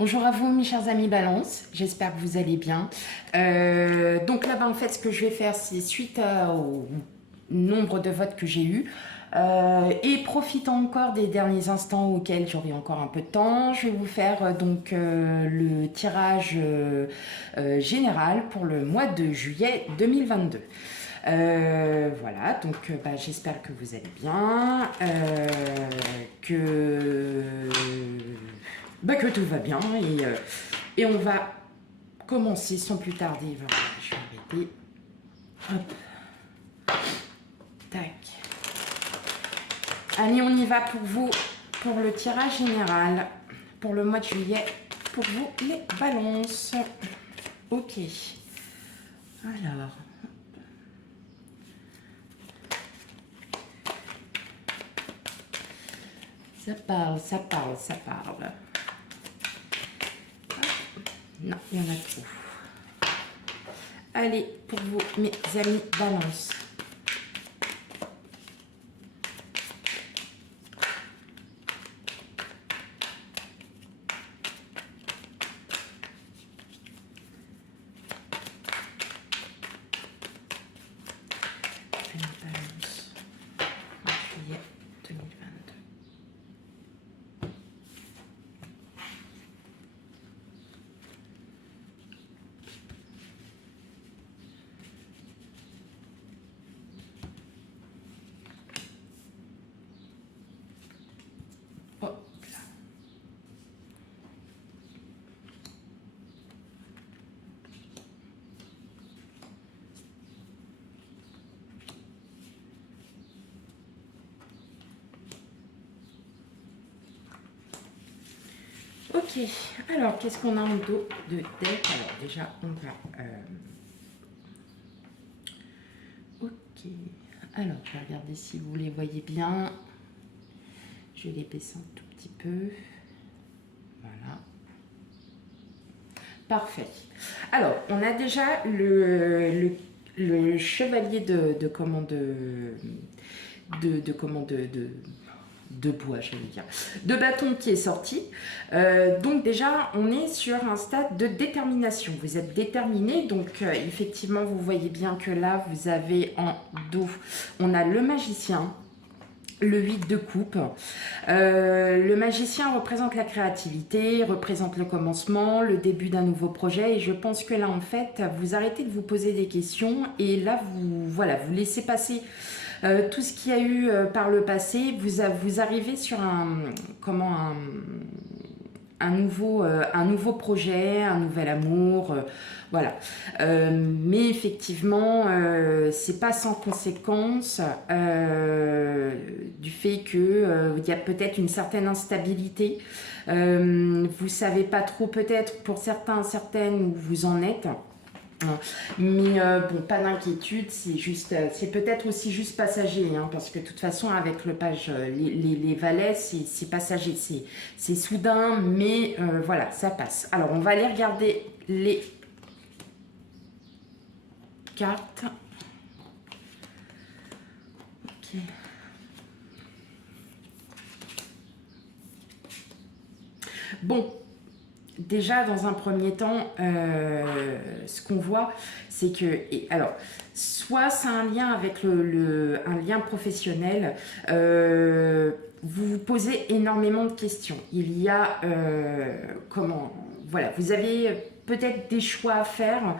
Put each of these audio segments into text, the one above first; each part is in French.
Bonjour à vous mes chers amis Balance, j'espère que vous allez bien. Donc là en fait ce que je vais faire c'est au nombre de votes que j'ai eu et profitant encore des derniers instants auxquels j'aurai encore un peu de temps, je vais vous faire le tirage général pour le mois de juillet 2022. Voilà, j'espère que vous allez bien, que tout va bien et on va commencer sans plus tarder. Voilà, je vais arrêter. Hop. Tac. Allez, on y va pour vous, pour le tirage général pour le mois de juillet, pour vous les balances. Ok. Alors. Ça parle, ça parle, ça parle. Non, il y en a trop. Allez, pour vous, mes amis balance. Balance. En juillet 2022. Ok, alors qu'est-ce qu'on a en dos de deck? Alors déjà, on va... Ok, alors je vais regarder si vous les voyez bien. Je vais les baisser un tout petit peu. Voilà. Parfait. Alors, on a déjà le chevalier de bois, j'allais dire, de bâton qui est sorti. Donc déjà, on est sur un stade de détermination. Vous êtes déterminé, donc effectivement, vous voyez bien que là, vous avez en dos, on a le magicien, le 8 de coupe. Le magicien représente la créativité, représente le commencement, le début d'un nouveau projet. Et je pense que là, en fait, vous arrêtez de vous poser des questions. Et là, vous laissez passer tout ce qu'il y a eu par le passé. Vous arrivez sur un nouveau projet, un nouvel amour, voilà. Mais effectivement, c'est pas sans conséquence du fait que il y a peut-être une certaine instabilité. Vous savez pas trop peut-être pour certains, certaines où vous en êtes. Mais bon, pas d'inquiétude, c'est peut-être aussi juste passager, hein, parce que de toute façon, avec le page, les valets, c'est passager, c'est soudain, mais voilà, ça passe. Alors, on va aller regarder les cartes. Ok. Bon. Déjà, dans un premier temps, ce qu'on voit, c'est que, alors, soit c'est un lien avec un lien professionnel, vous vous posez énormément de questions. Il y a, voilà, vous avez peut-être des choix à faire.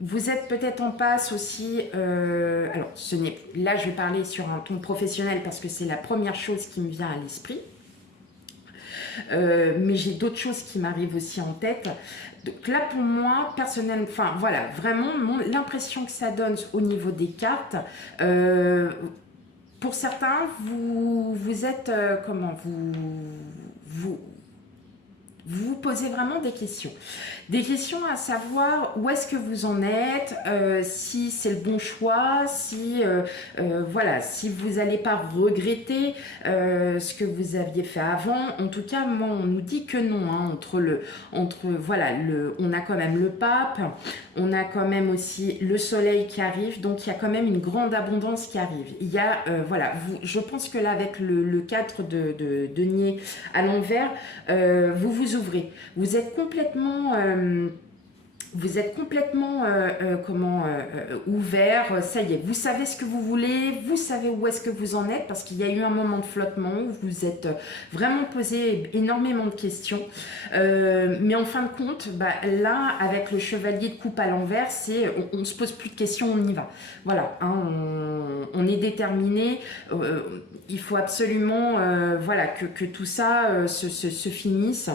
Vous êtes peut-être en passe aussi, alors là je vais parler sur un ton professionnel parce que c'est la première chose qui me vient à l'esprit. Mais j'ai d'autres choses qui m'arrivent aussi en tête. Donc là, pour moi, personnellement, enfin voilà, vraiment, l'impression que ça donne au niveau des cartes, pour certains, vous êtes, Vous vous posez vraiment des questions. Des questions à savoir où est-ce que vous en êtes, si c'est le bon choix, si, voilà, si vous n'allez pas regretter ce que vous aviez fait avant. En tout cas, moi, on nous dit que non. Hein, voilà, on a quand même le pape, on a quand même aussi le soleil qui arrive, donc il y a quand même une grande abondance qui arrive. Il y a, voilà, je pense que là, avec le 4 de denier à l'envers, vous vous ouvrez. Vous êtes complètement ouvert, ça y est, vous savez ce que vous voulez, vous savez où est-ce que vous en êtes, parce qu'il y a eu un moment de flottement où vous êtes vraiment posé énormément de questions. Mais en fin de compte, là, avec le chevalier de coupe à l'envers, on ne se pose plus de questions, on y va. Voilà, hein, on est déterminé, il faut absolument voilà, que tout ça se finisse.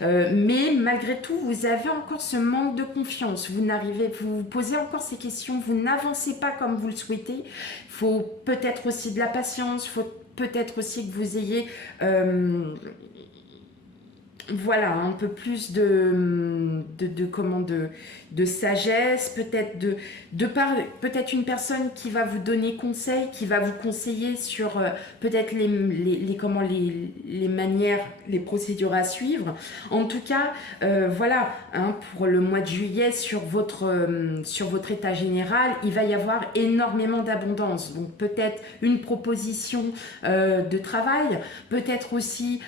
Mais malgré tout, vous avez encore ce manque de confiance. Vous posez encore ces questions, vous n'avancez pas comme vous le souhaitez. Il faut peut-être aussi de la patience, il faut peut-être aussi que vous ayez voilà, un peu plus de sagesse, peut-être une personne qui va vous donner conseil, qui va vous conseiller sur peut-être les manières, les procédures à suivre. En tout cas, voilà, hein, pour le mois de juillet, sur votre état général, il va y avoir énormément d'abondance. Donc peut-être une proposition de travail, peut-être aussi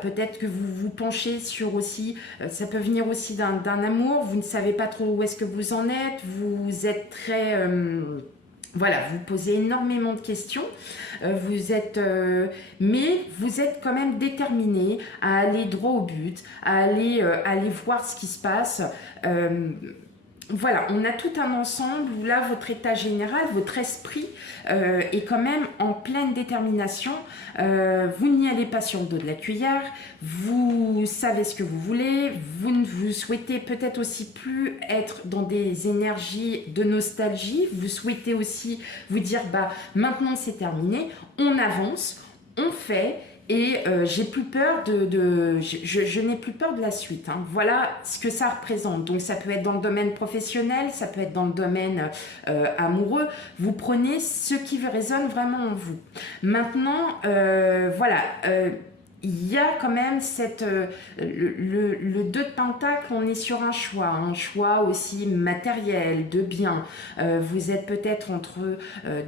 peut-être que vous vous penchez sur aussi, ça peut venir aussi d'un amour, vous ne savez pas trop où est-ce que vous en êtes, vous êtes très... voilà, vous posez énormément de questions, mais vous êtes quand même déterminé à aller droit au but, à aller voir ce qui se passe. Voilà, on a tout un ensemble où là, votre état général, votre esprit est quand même en pleine détermination. Vous n'y allez pas sur le dos de la cuillère, vous savez ce que vous voulez, vous ne vous souhaitez peut-être aussi plus être dans des énergies de nostalgie, vous souhaitez aussi vous dire, maintenant c'est terminé, on avance, on fait... Et j'ai plus peur je n'ai plus peur de la suite. Hein. Voilà ce que ça représente. Donc ça peut être dans le domaine professionnel, ça peut être dans le domaine amoureux. Vous prenez ce qui résonne vraiment en vous. Maintenant, voilà. Il y a quand même le 2 de Pentacle, on est sur un choix aussi matériel, de biens. Vous êtes peut-être entre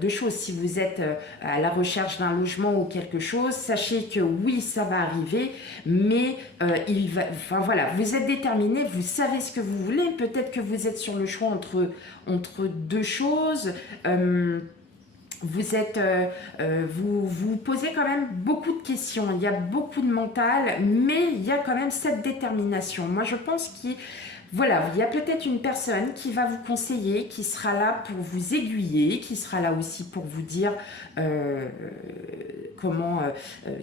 deux choses. Si vous êtes à la recherche d'un logement ou quelque chose, sachez que oui, ça va arriver, mais voilà, vous êtes déterminé, vous savez ce que vous voulez. Peut-être que vous êtes sur le choix entre deux choses. Vous posez quand même beaucoup de questions, il y a beaucoup de mental, mais il y a quand même cette détermination. Moi, je pense qu'il y a peut-être une personne qui va vous conseiller, qui sera là pour vous aiguiller, qui sera là aussi pour vous dire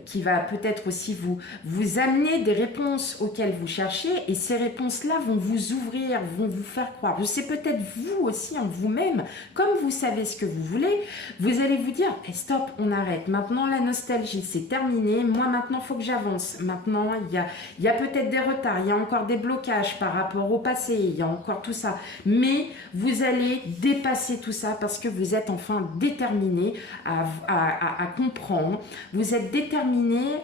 qui va peut-être aussi vous amener des réponses auxquelles vous cherchez, et ces réponses-là vont vous ouvrir, vont vous faire croire. C'est peut-être vous aussi en vous-même, comme vous savez ce que vous voulez, vous allez vous dire stop, on arrête, maintenant la nostalgie c'est terminé, moi maintenant il faut que j'avance, maintenant il y a peut-être des retards, il y a encore des blocages par rapport au passé, il y a encore tout ça, mais vous allez dépasser tout ça parce que vous êtes enfin déterminé à comprendre, vous êtes déterminé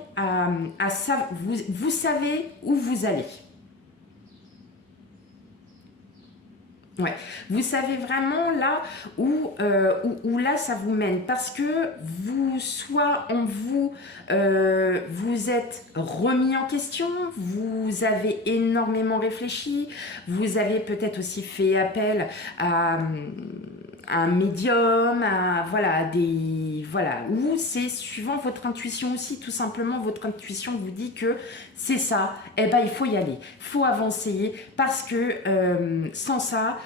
vous savez où vous allez. Ouais. Vous savez vraiment là où là ça vous mène, parce que soit en vous vous êtes remis en question, vous avez énormément réfléchi, vous avez peut-être aussi fait appel à un médium, ou c'est suivant votre intuition aussi, tout simplement votre intuition vous dit que c'est ça, il faut y aller, il faut avancer, parce que sans ça,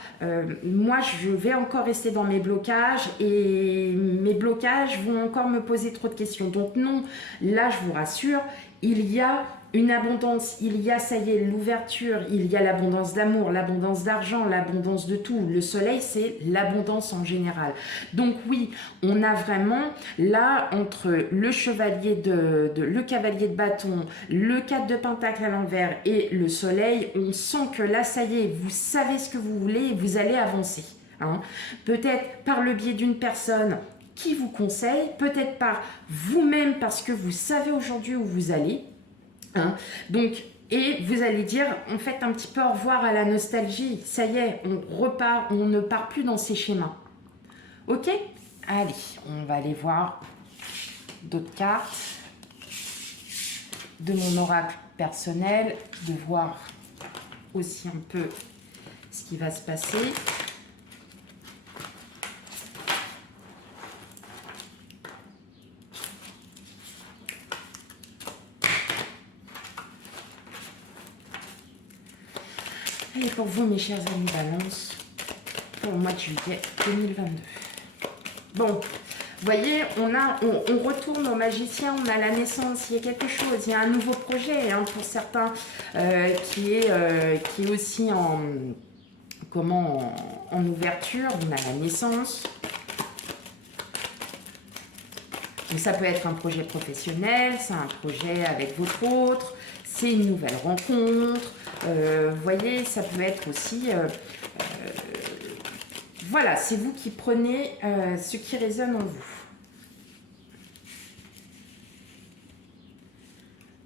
moi je vais encore rester dans mes blocages, et mes blocages vont encore me poser trop de questions. Donc non, là je vous rassure, il y a une abondance, il y a, ça y est, l'ouverture, il y a l'abondance d'amour, l'abondance d'argent, l'abondance de tout. Le soleil, c'est l'abondance en général. Donc oui, on a vraiment là, entre le chevalier le cavalier de bâton, le 4 de pentacle à l'envers et le soleil, on sent que là, ça y est, vous savez ce que vous voulez et vous allez avancer. Hein. Peut-être par le biais d'une personne qui vous conseille, peut-être par vous-même parce que vous savez aujourd'hui où vous allez. Hein. Donc, et vous allez dire, on fait un petit peu au revoir à la nostalgie. Ça y est, on repart, on ne part plus dans ces schémas. Ok? Allez, on va aller voir d'autres cartes de mon oracle personnel, de voir aussi un peu ce qui va se passer. Et pour vous, mes chers amis Balance, pour le mois de juillet 2022. Bon, vous voyez, on retourne au magicien, on a la naissance, il y a quelque chose, il y a un nouveau projet, hein, pour certains, qui est aussi en ouverture. On a la naissance. Donc ça peut être un projet professionnel, c'est un projet avec votre autre, c'est une nouvelle rencontre. Vous voyez, ça peut être aussi... voilà, c'est vous qui prenez ce qui résonne en vous.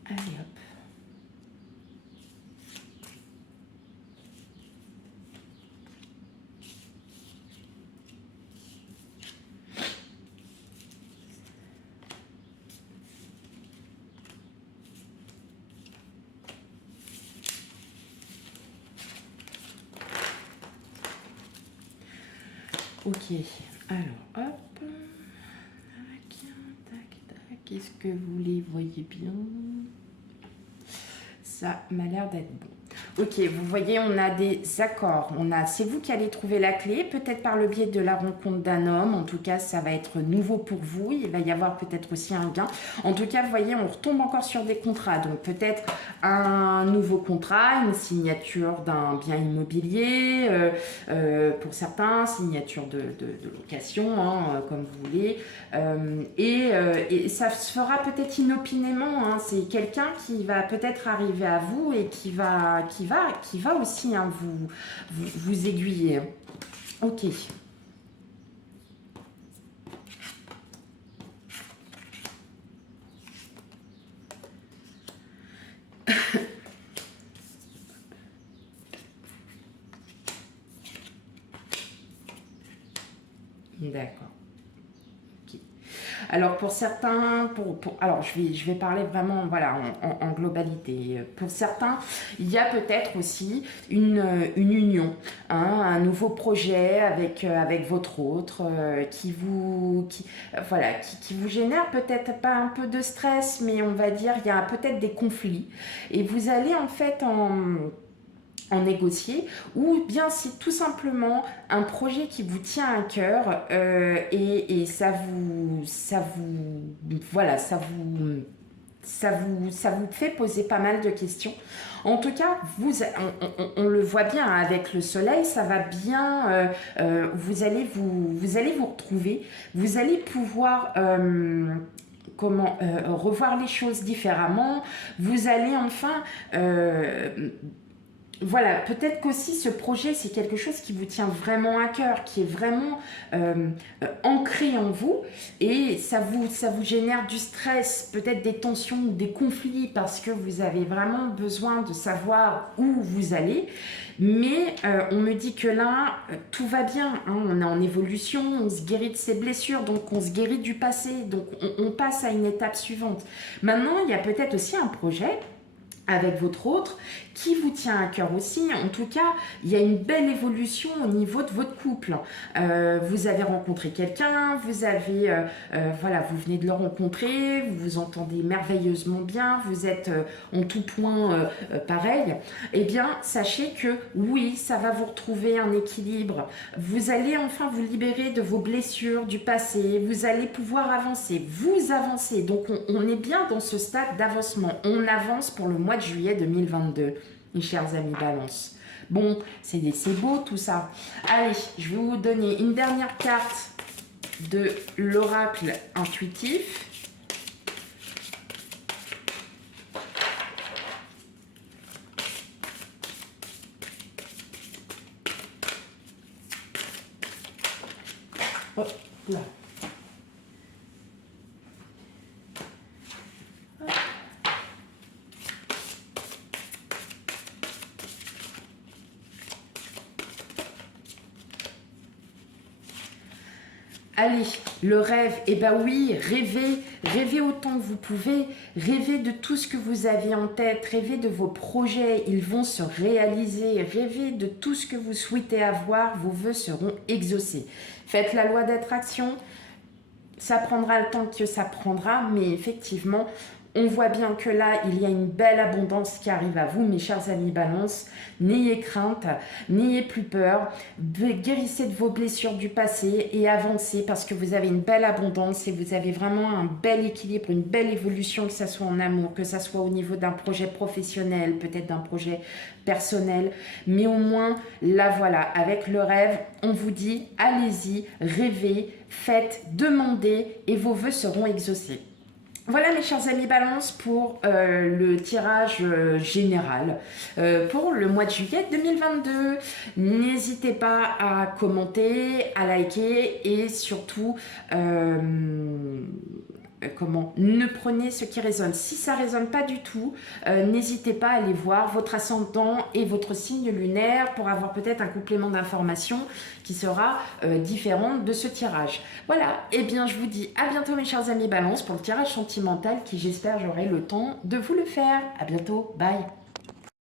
Allez hop. Ok, alors hop, tac, est-ce que vous les voyez bien? Ça m'a l'air d'être bon. Ok, vous voyez, on a des accords. C'est vous qui allez trouver la clé, peut-être par le biais de la rencontre d'un homme. En tout cas, ça va être nouveau pour vous. Il va y avoir peut-être aussi un gain. En tout cas, vous voyez, on retombe encore sur des contrats. Donc, peut-être un nouveau contrat, une signature d'un bien immobilier. Pour certains, signature de location, hein, comme vous voulez. Et ça se fera peut-être inopinément. Hein. C'est quelqu'un qui va peut-être arriver à vous et qui va aussi, hein, vous aiguiller. Ok. D'accord. Ok. Alors pour certains, alors je vais parler vraiment, voilà, en globalité. Pour certains, il y a peut-être aussi une union, hein, un nouveau projet avec votre autre, voilà, qui vous génère peut-être pas un peu de stress, mais on va dire il y a peut-être des conflits. Et vous allez en fait en négocier, ou bien c'est tout simplement un projet qui vous tient à cœur, et voilà, ça vous fait poser pas mal de questions. En tout cas, on le voit bien avec le soleil, ça va bien, vous allez vous retrouver, vous allez pouvoir revoir les choses différemment, vous allez enfin... voilà, peut-être qu'aussi ce projet, c'est quelque chose qui vous tient vraiment à cœur, qui est vraiment ancré en vous, et ça vous génère du stress, peut-être des tensions ou des conflits, parce que vous avez vraiment besoin de savoir où vous allez. Mais on me dit que là, tout va bien, hein, on est en évolution, on se guérit de ses blessures, donc on se guérit du passé, donc on passe à une étape suivante. Maintenant, il y a peut-être aussi un projet avec votre autre, qui vous tient à cœur aussi. En tout cas, il y a une belle évolution au niveau de votre couple. Vous avez rencontré quelqu'un, vous avez, voilà, vous venez de le rencontrer, vous vous entendez merveilleusement bien, vous êtes en tout point pareil. Eh bien, sachez que oui, ça va vous retrouver un équilibre. Vous allez enfin vous libérer de vos blessures du passé. Vous allez pouvoir avancer. Vous avancez. Donc, on est bien dans ce stade d'avancement. On avance pour le mois de juillet 2022, mes chers amis Balance. Bon, c'est beau tout ça. Allez, je vais vous donner une dernière carte de l'oracle intuitif. Oh, là. Allez, le rêve, eh ben oui, rêvez autant que vous pouvez, rêvez de tout ce que vous avez en tête, rêvez de vos projets, ils vont se réaliser, rêvez de tout ce que vous souhaitez avoir, vos vœux seront exaucés. Faites la loi d'attraction, ça prendra le temps que ça prendra, mais effectivement, on voit bien que là, il y a une belle abondance qui arrive à vous, mes chers amis Balance. N'ayez crainte, n'ayez plus peur, guérissez de vos blessures du passé et avancez parce que vous avez une belle abondance et vous avez vraiment un bel équilibre, une belle évolution, que ce soit en amour, que ce soit au niveau d'un projet professionnel, peut-être d'un projet personnel. Mais au moins, là voilà, avec le rêve, on vous dit, allez-y, rêvez, faites, demandez et vos vœux seront exaucés. Voilà mes chers amis Balance pour le tirage général pour le mois de juillet 2022. N'hésitez pas à commenter, à liker et surtout ne prenez ce qui résonne. Si ça ne résonne pas du tout, n'hésitez pas à aller voir votre ascendant et votre signe lunaire pour avoir peut-être un complément d'information qui sera différent de ce tirage. Voilà, et bien je vous dis à bientôt mes chers amis Balance pour le tirage sentimental qui j'espère j'aurai le temps de vous le faire. À bientôt, bye.